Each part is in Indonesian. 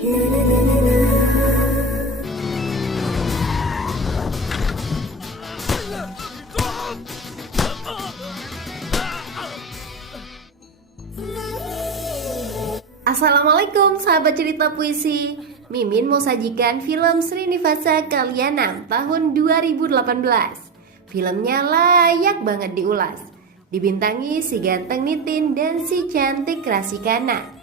Assalamualaikum sahabat cerita puisi. Mimin mau sajikan film Srinivasa Kalyanam tahun 2018. Filmnya layak banget diulas. Dibintangi si ganteng Nitin dan si cantik Rasikana.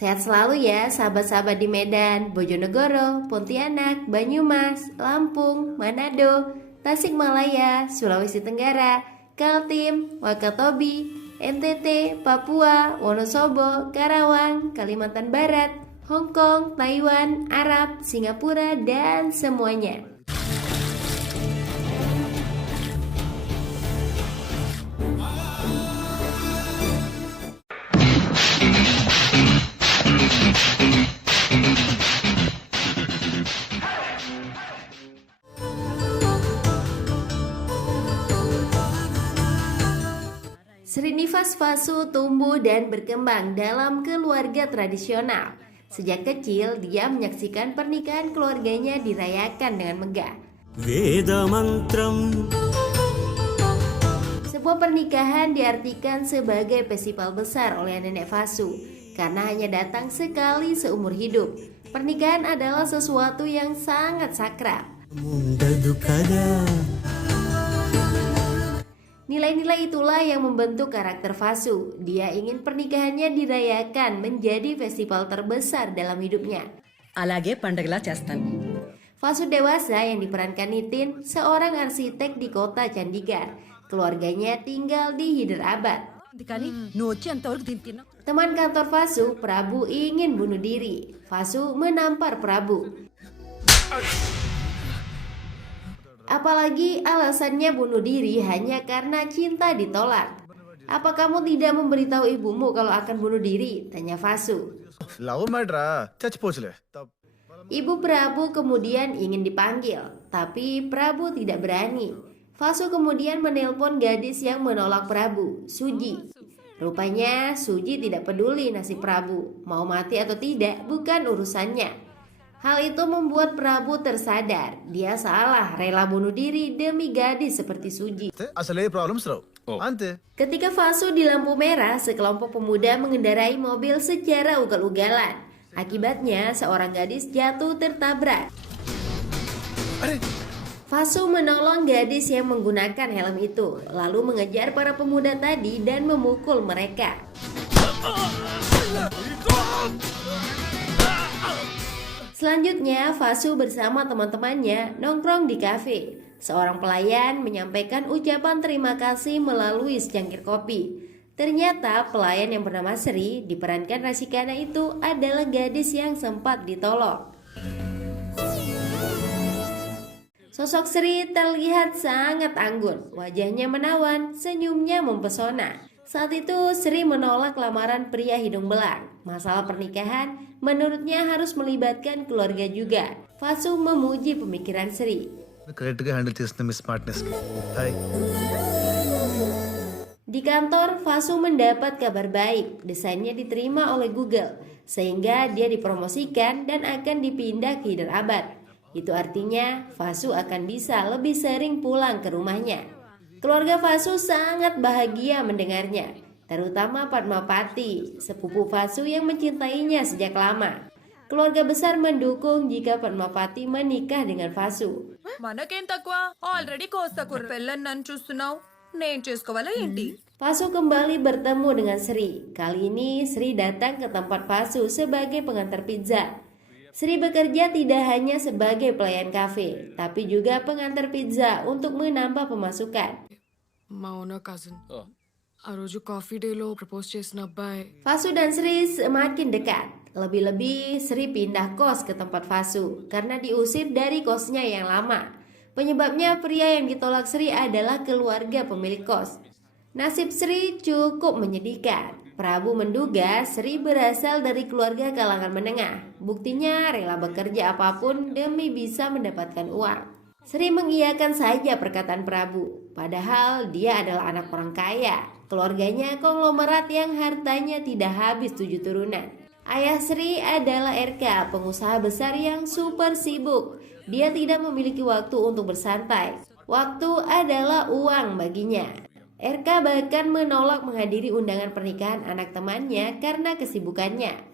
Sehat selalu ya sahabat-sahabat di Medan, Bojonegoro, Pontianak, Banyumas, Lampung, Manado, Tasikmalaya, Sulawesi Tenggara, Kaltim, Wakatobi, NTT, Papua, Wonosobo, Karawang, Kalimantan Barat, Hong Kong, Taiwan, Arab, Singapura, dan semuanya. Srinivas Vasu tumbuh dan berkembang dalam keluarga tradisional. Sejak kecil, dia menyaksikan pernikahan keluarganya dirayakan dengan megah. Veda mantram. Sebuah pernikahan diartikan sebagai festival besar oleh nenek Vasu, karena hanya datang sekali seumur hidup. Pernikahan adalah sesuatu yang sangat sakral. Munda dukada. Nilai-nilai itulah yang membentuk karakter Vasu. Dia ingin pernikahannya dirayakan menjadi festival terbesar dalam hidupnya. అలాగే పండగలా చేస్తాను. Vasu dewasa yang diperankan Nitin, seorang arsitek di kota Chandigarh. Keluarganya tinggal di Hyderabad. కానీ నువ్వు వచ్చేంతవరకు దీన్ని తిన్నా. Teman kantor Vasu, Prabu, ingin bunuh diri. Vasu menampar Prabu. Apalagi alasannya bunuh diri hanya karena cinta ditolak. Apa kamu tidak memberitahu ibumu kalau akan bunuh diri? Tanya Vasu. Ibu Prabu kemudian ingin dipanggil, tapi Prabu tidak berani. Vasu kemudian menelpon gadis yang menolak Prabu, Suji. Rupanya Suji tidak peduli nasib Prabu, mau mati atau tidak bukan urusannya. Hal itu membuat Prabu tersadar, dia salah rela bunuh diri demi gadis seperti Suji. Ketika Vasu di lampu merah, sekelompok pemuda mengendarai mobil secara ugal-ugalan. Akibatnya seorang gadis jatuh tertabrak. Vasu menolong gadis yang menggunakan helm itu, lalu mengejar para pemuda tadi dan memukul mereka. Selanjutnya, Vasu bersama teman-temannya nongkrong di kafe. Seorang pelayan menyampaikan ucapan terima kasih melalui secangkir kopi. Ternyata pelayan yang bernama Sri, diperankan Rasikana itu adalah gadis yang sempat ditolong. Sosok Sri terlihat sangat anggun, wajahnya menawan, senyumnya mempesona. Saat itu Sri menolak lamaran pria hidung belang. Masalah pernikahan menurutnya harus melibatkan keluarga juga. Vasu memuji pemikiran Sri. Di kantor, Vasu mendapat kabar baik. Desainnya diterima oleh Google, sehingga dia dipromosikan dan akan dipindah ke Hyderabad. Itu artinya Vasu akan bisa lebih sering pulang ke rumahnya. Keluarga Vasu sangat bahagia mendengarnya, terutama Padmapati, sepupu Vasu yang mencintainya sejak lama. Keluarga besar mendukung jika Padmapati menikah dengan Vasu. మనకేం తక్కువ ఆల్రెడీ కోస్తా పిల్లని నన్ను చూస్తున్నావు నేను చేసుకోవాలా ఏంటి Vasu kembali bertemu dengan Sri. Kali ini Sri datang ke tempat Vasu sebagai pengantar pizza. Sri bekerja tidak hanya sebagai pelayan kafe, tapi juga pengantar pizza untuk menambah pemasukan. మా owner cousin ఆ రోజు కాఫీ డేలో ప్రపోజ్ చేసిన అబ్బాయి Vasu dan Sri semakin dekat. Lebih-lebih Sri pindah kos ke tempat Vasu karena diusir dari kosnya yang lama. Penyebabnya pria yang ditolak Sri adalah keluarga pemilik kos. Nasib Sri cukup menyedihkan. Prabu menduga Sri berasal dari keluarga kalangan menengah. Buktinya rela bekerja apapun demi bisa mendapatkan uang. Sri mengiyakan saja perkataan Prabu, padahal dia adalah anak orang kaya. Keluarganya konglomerat yang hartanya tidak habis 7 turunan. Ayah Sri adalah RK, pengusaha besar yang super sibuk. Dia tidak memiliki waktu untuk bersantai. Waktu adalah uang baginya. RK bahkan menolak menghadiri undangan pernikahan anak temannya karena kesibukannya.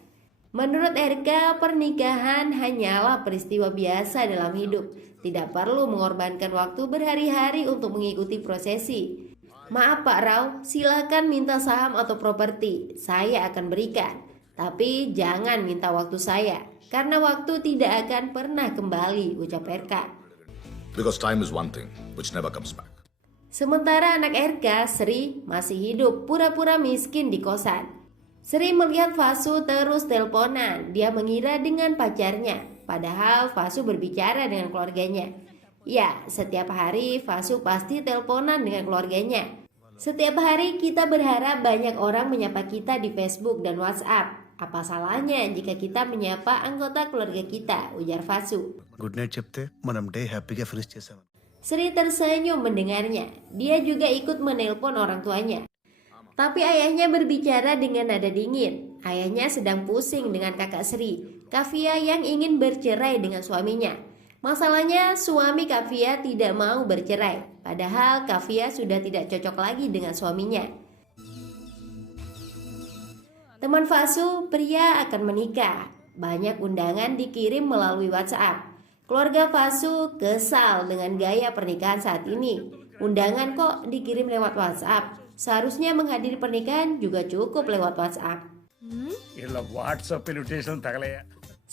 Menurut RK, pernikahan hanyalah peristiwa biasa dalam hidup. Tidak perlu mengorbankan waktu berhari-hari untuk mengikuti prosesi. Maaf Pak Rau, silakan minta saham atau properti, saya akan berikan. Tapi jangan minta waktu saya, karena waktu tidak akan pernah kembali, ucap RK. Because time is one thing which never comes back. Sementara anak RK, Sri, masih hidup pura-pura miskin di kosan. Sri melihat Fasu terus teleponan. Dia mengira dengan pacarnya, padahal Fasu berbicara dengan keluarganya. Ya, setiap hari Fasu pasti teleponan dengan keluarganya. Setiap hari kita berharap banyak orang menyapa kita di Facebook dan WhatsApp. Apa salahnya jika kita menyapa anggota keluarga kita, ujar Fasu. Good night చెప్తే మనం డే హ్యాపీగా ఫినిష్ చేసాం. Sri tersenyum mendengarnya. Dia juga ikut menelpon orang tuanya. Tapi ayahnya berbicara dengan nada dingin. Ayahnya sedang pusing dengan kakak Sri, Kavia, yang ingin bercerai dengan suaminya. Masalahnya suami Kavia tidak mau bercerai, padahal Kavia sudah tidak cocok lagi dengan suaminya. Teman Fasu, pria akan menikah. Banyak undangan dikirim melalui WhatsApp. Keluarga Fasu kesal dengan gaya pernikahan saat ini. Undangan kok dikirim lewat WhatsApp? Seharusnya menghadiri pernikahan juga cukup lewat WhatsApp. ఇలా WhatsApp invitation తగలయ్యా.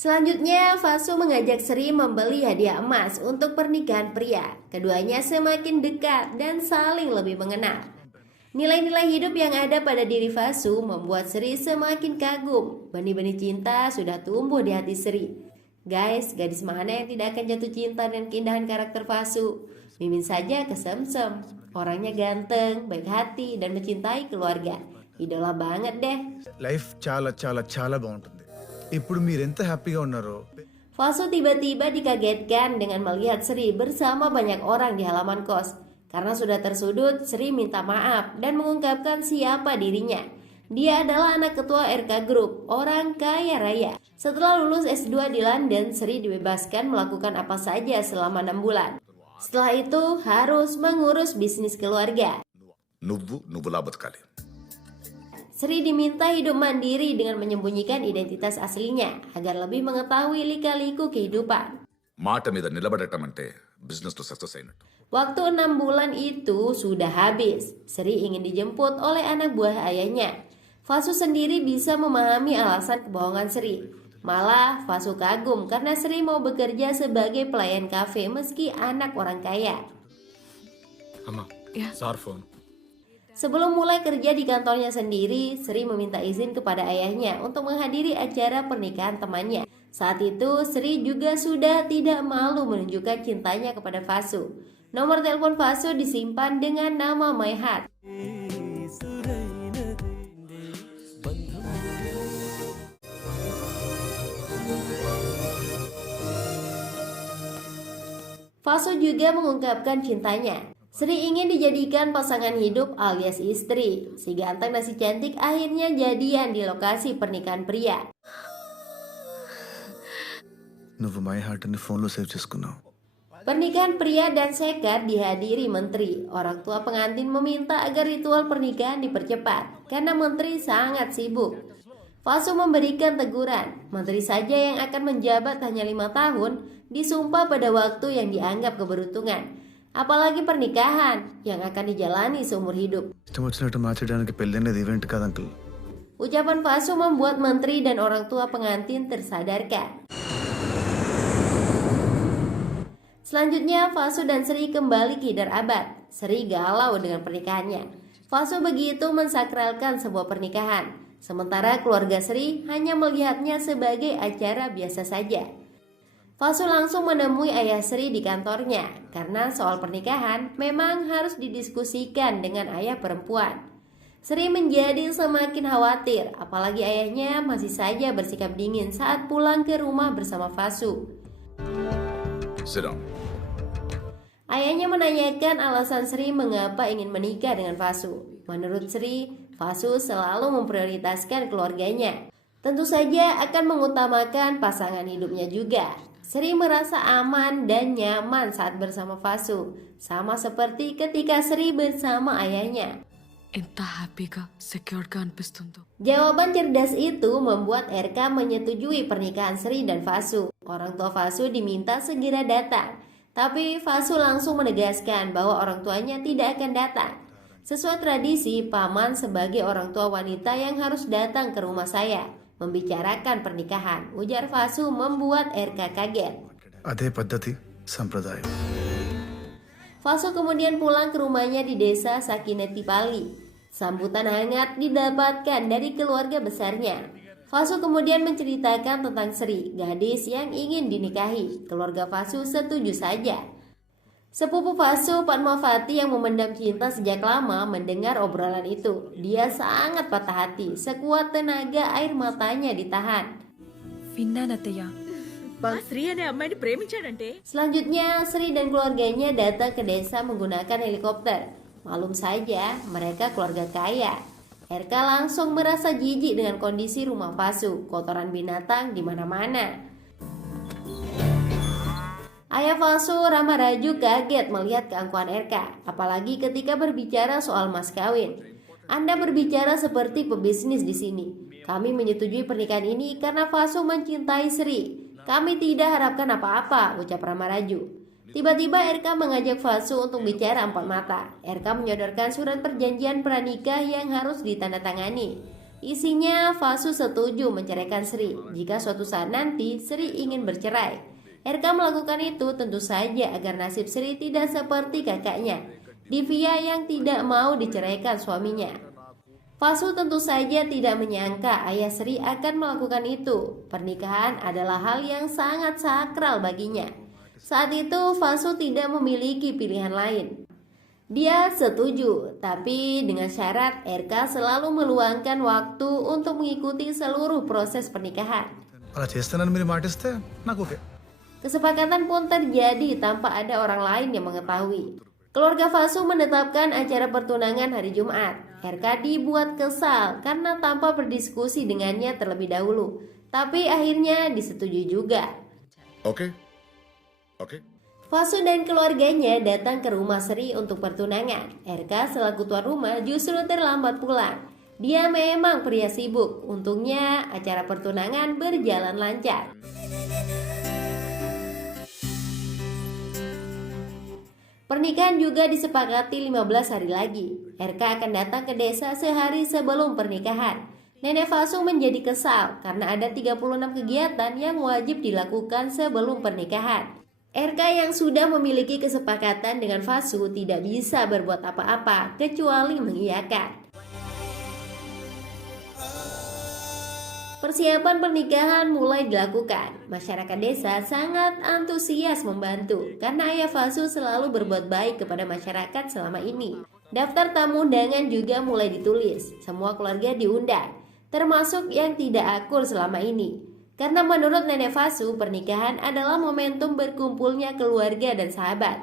Selanjutnya, Fasu mengajak Sri membeli hadiah emas untuk pernikahan pria. Keduanya semakin dekat dan saling lebih mengenal. Nilai-nilai hidup yang ada pada diri Fasu membuat Sri semakin kagum. Benih-benih cinta sudah tumbuh di hati Sri. Guys, gadis mana yang tidak akan jatuh cinta dengan keindahan karakter Fasu? Mimin saja kesemsem. Orangnya ganteng, baik hati, dan mencintai keluarga. Idola banget deh. Life చాలా చాలా చాలా బాగుంటుంది. ఇప్పుడు మీరు ఎంత హ్యాపీగా ఉన్నారో Fasu tiba-tiba dikagetkan dengan melihat Sri bersama banyak orang di halaman kos. Karena sudah tersudut, Sri minta maaf dan mengungkapkan siapa dirinya. Dia adalah anak ketua RK Group, orang kaya raya. Setelah lulus S2 di London, Sri dibebaskan melakukan apa saja selama 6 bulan. Setelah itu harus mengurus bisnis keluarga. నువ్వులా బతకాలి. Sri diminta hidup mandiri dengan menyembunyikan identitas aslinya agar lebih mengetahui lika-liku kehidupan. మాట మీద నిలబడటం అంటే బిజినెస్ లో సక్సెస్ అయినట్టు. Waktu 6 bulan itu sudah habis. Sri ingin dijemput oleh anak buah ayahnya. Fasu sendiri bisa memahami alasan kebohongan Sri. Malah Fasu kagum karena Sri mau bekerja sebagai pelayan kafe meski anak orang kaya. Sebelum mulai kerja di kantornya sendiri, Sri meminta izin kepada ayahnya untuk menghadiri acara pernikahan temannya. Saat itu Sri juga sudah tidak malu menunjukkan cintanya kepada Fasu. Nomor telepon Fasu disimpan dengan nama My Heart. Fasu juga mengungkapkan cintanya. Sri ingin dijadikan pasangan hidup alias istri. Si ganteng dan si cantik akhirnya jadian di lokasi pernikahan pria. నువ్వు my heart అని ఫోన్లో సేవ్ చేసుకున్నావు. Pernikahan pria dan sekar dihadiri menteri. Orang tua pengantin meminta agar ritual pernikahan dipercepat karena menteri sangat sibuk. Fasu memberikan teguran. Menteri saja yang akan menjabat hanya 5 tahun disumpah pada waktu yang dianggap keberuntungan. Apalagi pernikahan yang akan dijalani seumur hidup. ఇష్టం వచ్చినట్టు మార్చడానికి పెళ్ళి అనేది ఈవెంట్ కాదు uncle. Ucapan Fasu membuat menteri dan orang tua pengantin tersadarkan. Selanjutnya, Fasu dan Sri kembali ke Hyderabad. Sri galau dengan pernikahannya. Fasu begitu mensakralkan sebuah pernikahan. Sementara keluarga Sri hanya melihatnya sebagai acara biasa saja. Fasu langsung menemui ayah Sri di kantornya. Karena soal pernikahan memang harus didiskusikan dengan ayah perempuan. Sri menjadi semakin khawatir, apalagi ayahnya masih saja bersikap dingin saat pulang ke rumah bersama Fasu. Sit down. Ayahnya menanyakan alasan Sri mengapa ingin menikah dengan Fasu. Menurut Sri, Fasu selalu memprioritaskan keluarganya. Tentu saja akan mengutamakan pasangan hidupnya juga. Sri merasa aman dan nyaman saat bersama Fasu, sama seperti ketika Sri bersama ayahnya. ఎంత హ్యాపీగా సెక్యూర్డ్గా అనిపిస్తుందో. Jawaban cerdas itu membuat RK menyetujui pernikahan Sri dan Fasu. Orang tua Fasu diminta segera datang, tapi Fasu langsung menegaskan bahwa orang tuanya tidak akan datang. Sesuai tradisi, paman sebagai orang tua wanita yang harus datang ke rumah saya membicarakan pernikahan. Ujar Fasu membuat RK kaget. అదే పద్ధతి సంప్రదాయం. Fasu kemudian pulang ke rumahnya di desa Sakineti Pali. Sambutan hangat didapatkan dari keluarga besarnya. Fasu kemudian menceritakan tentang Sri, gadis yang ingin dinikahi. Keluarga Fasu setuju saja. Sepupu Fasu, Padmavati yang memendam cinta sejak lama mendengar obrolan itu. Dia sangat patah hati, sekuat tenaga air matanya ditahan. విన్నానత్తయ్య. బా శ్రీ అనే అమ్మాయిని ప్రేమించాడంటే Selanjutnya, Sri dan keluarganya datang ke desa menggunakan helikopter. Malum saja, mereka keluarga kaya. RK langsung merasa jijik dengan kondisi rumah Fasu, kotoran binatang di mana-mana. Ayah Fasu, Rama Raju, kaget melihat keangkuhan RK, apalagi ketika berbicara soal mas kawin. Anda berbicara seperti pebisnis di sini. Kami menyetujui pernikahan ini karena Fasu mencintai Sri. Kami tidak harapkan apa-apa, ucap Rama Raju. Tiba-tiba RK mengajak Fasu untuk bicara empat mata. RK menyodorkan surat perjanjian pranikah yang harus ditandatangani. Isinya, Fasu setuju menceraikan Sri jika suatu saat nanti Sri ingin bercerai. RK melakukan itu tentu saja agar nasib Sri tidak seperti kakaknya, Divya, yang tidak mau diceraikan suaminya. Fasu tentu saja tidak menyangka ayah Sri akan melakukan itu. Pernikahan adalah hal yang sangat sakral baginya. Saat itu Fasu tidak memiliki pilihan lain. Dia setuju, tapi dengan syarat RK selalu meluangkan waktu untuk mengikuti seluruh proses pernikahan. అలా చేస్తానని మీరు మాటిస్తే నాకు okay. Kesepakatan pun terjadi tanpa ada orang lain yang mengetahui. Keluarga Fasu menetapkan acara pertunangan hari Jumat. RK dibuat kesal karena tanpa berdiskusi dengannya terlebih dahulu. Tapi akhirnya disetujui juga. Oke? Oke? Fasu dan keluarganya datang ke rumah Sri untuk pertunangan. RK selaku tuan rumah justru terlambat pulang. Dia memang pria sibuk. Untungnya acara pertunangan berjalan lancar. Pernikahan juga disepakati 15 hari lagi. RK akan datang ke desa sehari sebelum pernikahan. Nenek Fasu menjadi kesal karena ada 36 kegiatan yang wajib dilakukan sebelum pernikahan. RK yang sudah memiliki kesepakatan dengan Fasu tidak bisa berbuat apa-apa kecuali mengiyakan. Persiapan pernikahan mulai dilakukan. Masyarakat desa sangat antusias membantu karena ayah Fasu selalu berbuat baik kepada masyarakat selama ini. Daftar tamu undangan juga mulai ditulis. Semua keluarga diundang, termasuk yang tidak akur selama ini. Karena menurut nenek Fasu, pernikahan adalah momentum berkumpulnya keluarga dan sahabat.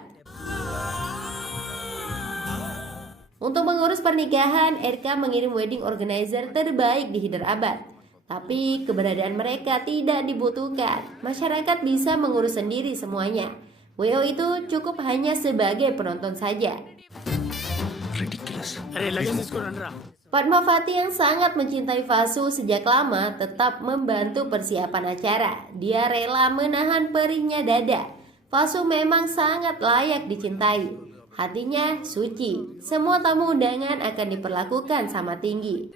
Untuk mengurus pernikahan, RK mengirim wedding organizer terbaik di Hyderabad. Tapi keberadaan mereka tidak dibutuhkan. Masyarakat bisa mengurus sendiri semuanya. WO itu cukup hanya sebagai penonton saja. Padmavati yang sangat mencintai Fasu sejak lama tetap membantu persiapan acara. Dia rela menahan perihnya dada. Fasu memang sangat layak dicintai. Hatinya suci. Semua tamu undangan akan diperlakukan sama tinggi.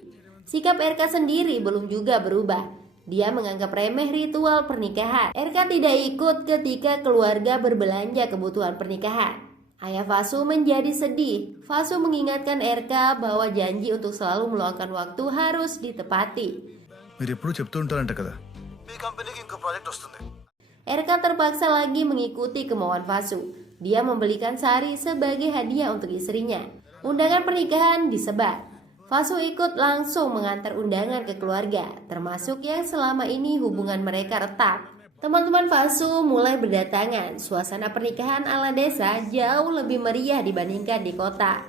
Sikap RK sendiri belum juga berubah. Dia menganggap remeh ritual pernikahan. RK tidak ikut ketika keluarga berbelanja kebutuhan pernikahan. Ayah Fasu menjadi sedih. Fasu mengingatkan RK bahwa janji untuk selalu meluangkan waktu harus ditepati. మీరు ఎప్పుడూ చెప్తూ ఉంటారంట కదా, మీ కంపెనీకి ఇంకో ప్రాజెక్ట్ వస్తుంది. RK terpaksa lagi mengikuti kemauan Fasu. Dia membelikan sari sebagai hadiah untuk istrinya. Undangan pernikahan disebar. Fasu ikut langsung mengantar undangan ke keluarga, termasuk yang selama ini hubungan mereka retak. Teman-teman Fasu mulai berdatangan. Suasana pernikahan ala desa jauh lebih meriah dibandingkan di kota.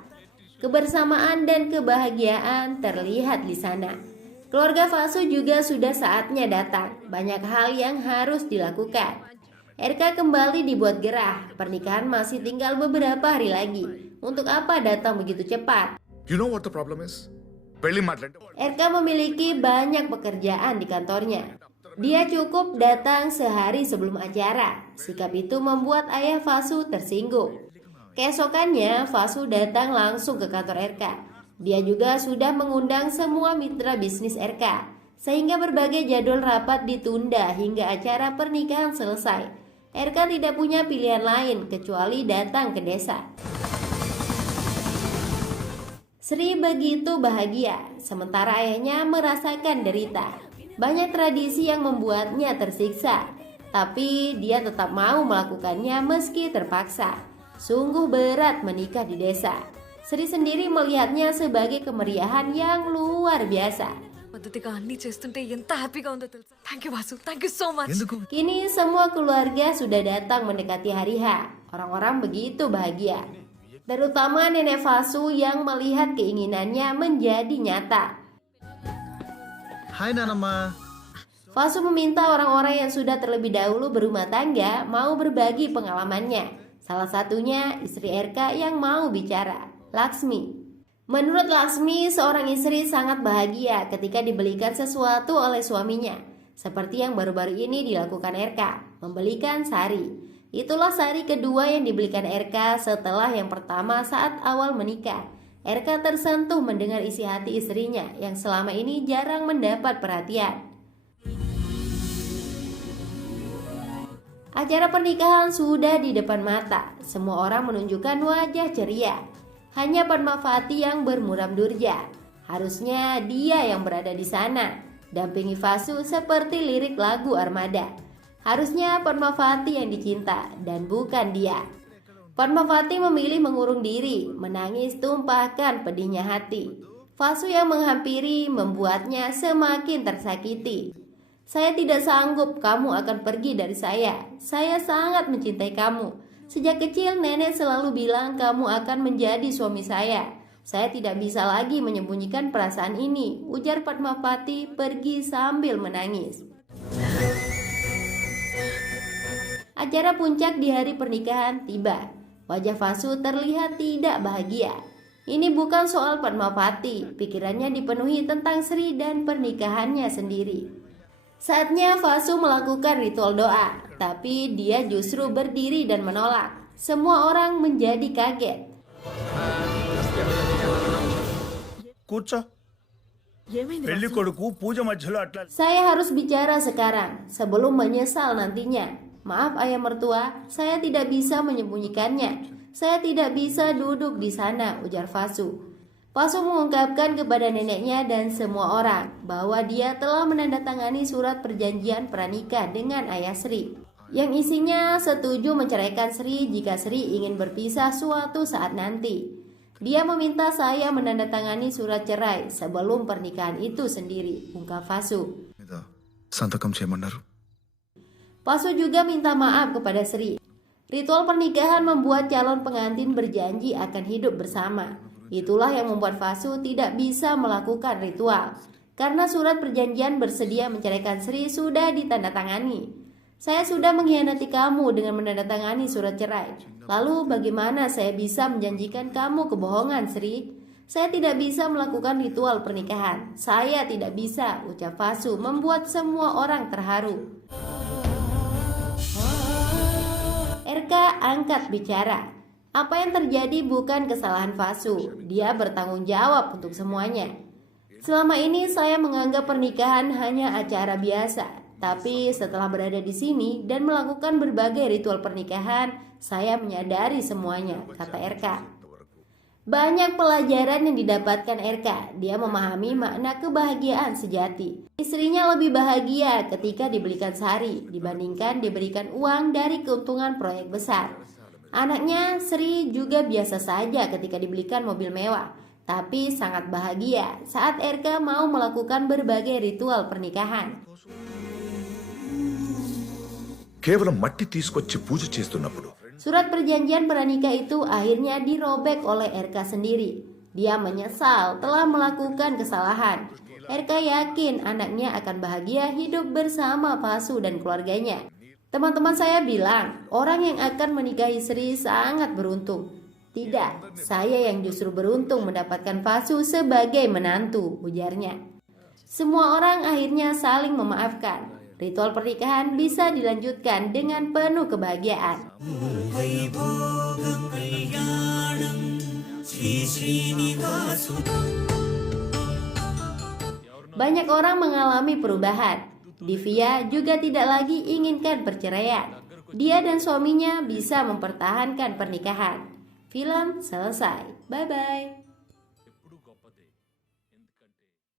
Kebersamaan dan kebahagiaan terlihat di sana. Keluarga Fasu juga sudah saatnya datang. Banyak hal yang harus dilakukan. RK kembali dibuat gerah. Pernikahan masih tinggal beberapa hari lagi. Untuk apa datang begitu cepat? You know what the problem is? పెళ్లి మాట్లాడి RK memiliki banyak pekerjaan di kantornya. Dia cukup datang sehari sebelum acara. Sikap itu membuat ayah Fasu tersinggung. Keesokannya, Fasu datang langsung ke kantor RK. Dia juga sudah mengundang semua mitra bisnis RK, sehingga berbagai jadwal rapat ditunda hingga acara pernikahan selesai. RK tidak punya pilihan lain kecuali datang ke desa. Sri begitu bahagia, sementara ayahnya merasakan derita. Banyak tradisi yang membuatnya tersiksa, tapi dia tetap mau melakukannya meski terpaksa. Sungguh berat menikah di desa. Sri sendiri melihatnya sebagai kemeriahan yang luar biasa. పద్ధతిగా అన్నీ చేస్తుంటే ఎంత హ్యాపీగా ఉందో తెలుసా. Thank you so much. ఎందుకు? Kini semua keluarga sudah datang mendekati hari H. Orang-orang begitu bahagia. Terutama nenek Fasu yang melihat keinginannya menjadi nyata. Hai Nanama. Fasu meminta orang-orang yang sudah terlebih dahulu berumah tangga mau berbagi pengalamannya. Salah satunya istri RK yang mau bicara, Laksmi. Menurut Laksmi, seorang istri sangat bahagia ketika dibelikan sesuatu oleh suaminya, seperti yang baru-baru ini dilakukan RK, membelikan sari. Itulah sari kedua yang dibelikan RK setelah yang pertama saat awal menikah. RK tersentuh mendengar isi hati istrinya yang selama ini jarang mendapat perhatian. Acara pernikahan sudah di depan mata. Semua orang menunjukkan wajah ceria. Hanya Padmavati yang bermuram durja. Harusnya dia yang berada di sana, dampingi Fasu seperti lirik lagu Armada. Harusnya Padmavati yang dicinta dan bukan dia. Padmavati memilih mengurung diri, menangis tumpahkan pedihnya hati. Fasu yang menghampiri membuatnya semakin tersakiti. Saya tidak sanggup kamu akan pergi dari saya. Saya sangat mencintai kamu. Sejak kecil nenek selalu bilang kamu akan menjadi suami saya. Saya tidak bisa lagi menyembunyikan perasaan ini, ujar Padmavati pergi sambil menangis. Acara puncak di hari pernikahan tiba. Wajah Fasu terlihat tidak bahagia. Ini bukan soal Padmavati, pikirannya dipenuhi tentang Sri dan pernikahannya sendiri. Saatnya Fasu melakukan ritual doa, tapi dia justru berdiri dan menolak. Semua orang menjadi kaget. కూర్చో. ఏమైంది పెళ్లి వాసు? కొడుకు పూజ మధ్యలో అట్లా Saya harus bicara sekarang, sebelum menyesal nantinya. Maaf ayah mertua, saya tidak bisa menyembunyikannya. Saya tidak bisa duduk di sana, ujar Fasu. Fasu mengungkapkan kepada neneknya dan semua orang bahwa dia telah menandatangani surat perjanjian pranikah dengan ayah Sri, yang isinya setuju menceraikan Sri jika Sri ingin berpisah suatu saat nanti. Dia meminta saya menandatangani surat cerai sebelum pernikahan itu sendiri, ungkap Fasu. మీద సంతకం చేయమన్నారు. Fasu juga minta maaf kepada Sri. Ritual pernikahan membuat calon pengantin berjanji akan hidup bersama. Itulah yang membuat Fasu tidak bisa melakukan ritual, karena surat perjanjian bersedia menceraikan Sri sudah ditandatangani. Saya sudah mengkhianati kamu dengan menandatangani surat cerai. Lalu bagaimana saya bisa menjanjikan kamu kebohongan, Sri? Saya tidak bisa melakukan ritual pernikahan. Saya tidak bisa, ucap Fasu membuat semua orang terharu. RK angkat bicara. Apa yang terjadi bukan kesalahan Fasu. Dia bertanggung jawab untuk semuanya. Selama ini saya menganggap pernikahan hanya acara biasa. Tapi setelah berada di sini dan melakukan berbagai ritual pernikahan, saya menyadari semuanya, kata RK. Banyak pelajaran yang didapatkan RK. Dia memahami makna kebahagiaan sejati. Istrinya lebih bahagia ketika dibelikan sari dibandingkan diberikan uang dari keuntungan proyek besar. Anaknya Sri juga biasa saja ketika dibelikan mobil mewah, tapi sangat bahagia saat RK mau melakukan berbagai ritual pernikahan. కేవలం మట్టి తీసుకొచ్చి పూజ చేస్తున్నప్పుడు Surat perjanjian pranikah itu akhirnya dirobek oleh RK sendiri. Dia menyesal telah melakukan kesalahan. RK yakin anaknya akan bahagia hidup bersama Fasu dan keluarganya. Teman-teman saya bilang, orang yang akan menikahi Sri sangat beruntung. Tidak, saya yang justru beruntung mendapatkan Fasu sebagai menantu, ujarnya. Semua orang akhirnya saling memaafkan. Ritual pernikahan bisa dilanjutkan dengan penuh kebahagiaan. Banyak orang mengalami perubahan. Divya juga tidak lagi inginkan perceraian. Dia dan suaminya bisa mempertahankan pernikahan. Film selesai. Bye-bye.